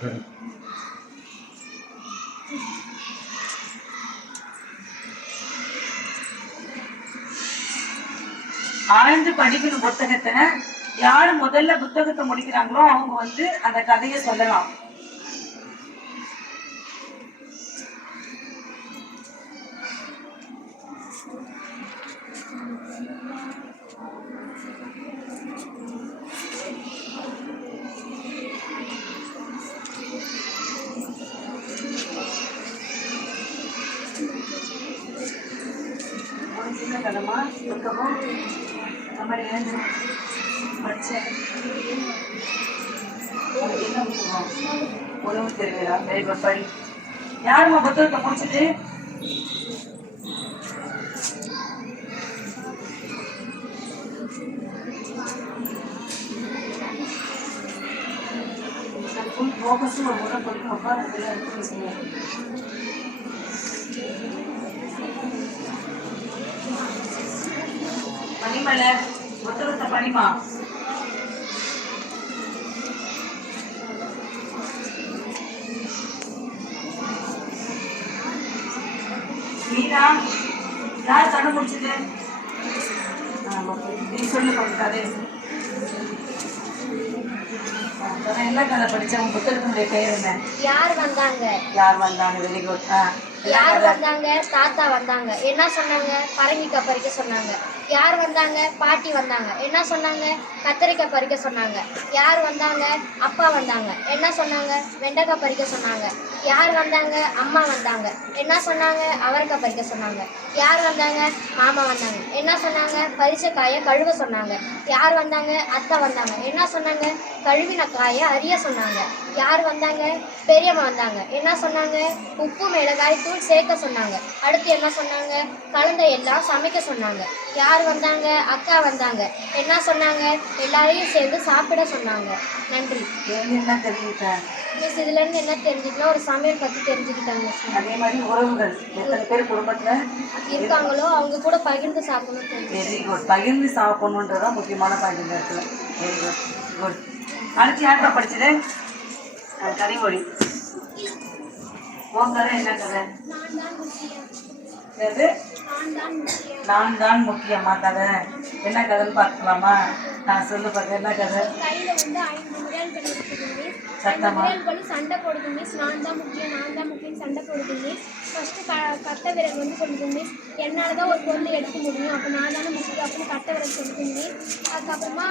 ஆழ்ந்து படிக்கணும் புத்தகத்தை. யாரு முதல்ல புத்தகத்தை முடிக்கிறாங்களோ அவங்க வந்து அந்த கதையை சொல்லலாம். சின்ன கதமா புத்தகம் நம்ம படிச்சேன். என்ன புத்தகம்? உணவு தெரிவிலா. Very good. படி. யாருமா புத்தகத்தை முடிச்சுட்டு ஃபுல் ஃபோக்கஸும் ஒரு முறை படிக்க உட்காந்து பனிமலை புத்தகத்தை படிமா. மீரா யார் தடை முடிச்சது? நீ சொல்லு கதை. என்ன கதை படிச்ச? உங்க புத்தகத்தினுடைய பெயர் என்ன? யார் வந்தாங்க. யார் வந்தாங்க. Very good. யார் வந்தாங்க? தாத்தா வந்தாங்க. என்ன சொன்னாங்க? பரங்கிக்காய் பறிக்க சொன்னாங்க. யார் வந்தாங்க? பாட்டி வந்தாங்க. என்ன சொன்னாங்க? கத்தரிக்காய் பறிக்க சொன்னாங்க. யார் வந்தாங்க? அப்பா வந்தாங்க. என்ன சொன்னாங்க? வெண்டைக்காய் பறிக்க சொன்னாங்க. யார் வந்தாங்க? அம்மா வந்தாங்க. என்ன சொன்னாங்க? அவரைக்காய் பறிக்க சொன்னாங்க. யார் வந்தாங்க? மாமா வந்தாங்க. என்ன சொன்னாங்க? பறிச்ச காயை கழுவ சொன்னாங்க. யார் வந்தாங்க? அத்தை வந்தாங்க. என்ன சொன்னாங்க? கழுவின காயை அறிய சொன்னாங்க. யார் வந்தாங்க? பெரியம்மா வந்தாங்க. என்ன சொன்னாங்க? உப்பு மிளகாய் தூள் சேர்க்க சொன்னாங்க. அடுத்து என்ன சொன்னாங்க? கலந்த எல்லாம் சமைக்க சொன்னாங்க. யார் வந்தாங்க? அக்கா வந்தாங்க. என்ன சொன்னாங்க? எல்லாரையும் சேர்ந்து சாப்பிட சொன்னாங்க. நன்றி. என்ன தெரிஞ்சுக்கிட்டேன் மிஸ்? இதுல இருந்து என்ன தெரிஞ்சுக்கலாம்? ஒரு சமையல் பத்தி தெரிஞ்சுக்கிட்டாங்க. அதே மாதிரி உறவுகள் எத்தனை பேர் குடும்பத்துல இருக்காங்களோ அவங்க கூட பகிர்ந்து சாப்பிடணும். Very good. பகிர்ந்து சாப்பிடணுன்றதான் முக்கியமான பாயிண்ட் இந்த இடத்துல. Very good good. அடுத்து யார்கிட்ட படிச்சது? கனிமொழி. உன் கதை என்ன கதை? நான் தான் முக்கியமா கதை. என்ன கதைன்னு பார்க்கலாமா? நான் சொல்லு பார்க்க. என்ன கதை? சத்தமா சண்டை போடுது மிஸ். நான் தான் முக்கியம் சண்டை போடுது மிஸ். ஃபர்ஸ்ட் கட்ட விரல் வந்து சொல்லுது மிஸ், என்னால் தான் ஒரு பொருள் எடுக்க முடியும், அப்போ நான் தானே முக்கியம் அப்படின்னு கட்ட விரல் சொல்லுது மிஸ். அதுக்கப்புறமா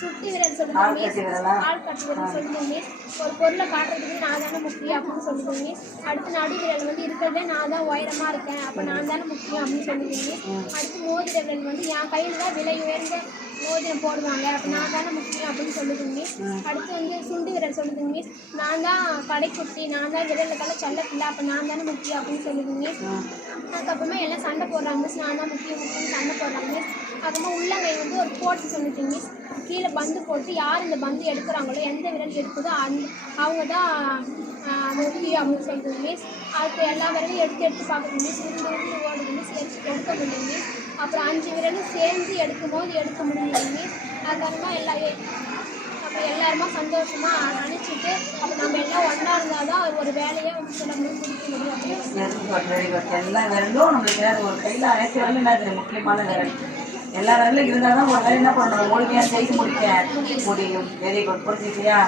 சுட்டி விரல் சொல்லுது மிஸ், ஆள் கட்டு விரல் சொல்லுது மிஸ், ஒரு பொருளை காட்டுறதுக்கு நான் தானே முக்கியம் அப்படின்னு சொல்லுது மிஸ். அடுத்து நடு விரல் வந்து இருக்கிறதே நான் தான் உயரமாக இருக்கேன், அப்போ நான் தானே முக்கியம் அப்படின்னு சொல்லுது மிஸ். அடுத்து மோதிர விரல் வந்து என் கையில் தான் விலை உயர்ந்த மோதிரம் போடுவாங்க, அப்போ நான் தானே முக்கியம் அப்படின்னு சொல்லுது மிஸ். அடுத்து வந்து சுண்டு விரல் சொல்லுது மிஸ், நான் தான் கடைக்குட்டி, நான் தான் விரலுக்கெல்லாம் செல்ல பிள்ளை, அப்போ நான் தானே முக்கியம் அப்படின்னு சொல்லுது மிஸ். அதுக்கப்புறமா எல்லாம் சண்டை போடுறாங்க மிஸ், நான் தான் முக்கியம் சண்டை போடுறாங்க மிஸ். அப்புறமா உள்ளங்கை வந்து ஒரு போட்டு சொல்லுது மிஸ், கீழே பந்து போட்டு யார் இந்த பந்து எடுக்கிறாங்களோ எந்த விரல் எடுக்குதோ அவங்க தான் முக்கியம் அப்படின்னு சொல்லுது மிஸ். அதுக்கு எல்லா விரலையும் எடுத்து பார்க்குது மிஸ், உருண்டு ஓடுது மிஸ், எடுக்க முடியும் மிஸ். அப்புறம் 5 விரலும் சேர்ந்து எடுக்கும் போது எடுக்க முடியல மிஸ். அதுக்கப்புறமா அப்புறம் எல்லாருமா சந்தோஷமாக அனுப்பிச்சிட்டு அப்போ நம்ம எல்லாம் ஒன்றா இருந்தால் தான் ஒரு வேலையை நம்ம முடிக்க முடியும் அப்படின்னு. எல்லா விரலும் நம்மளுக்கு ஒரு கையில் அனைத்து விரலும் என்ன முக்கியமான விரல், எல்லா விரலும் இருந்தால் தான் ஒரு வேலை என்ன பண்ணணும், முழுமையாக செய்து முடிக்க முடியும். Very good. புரிஞ்சுக்கிட்டியா?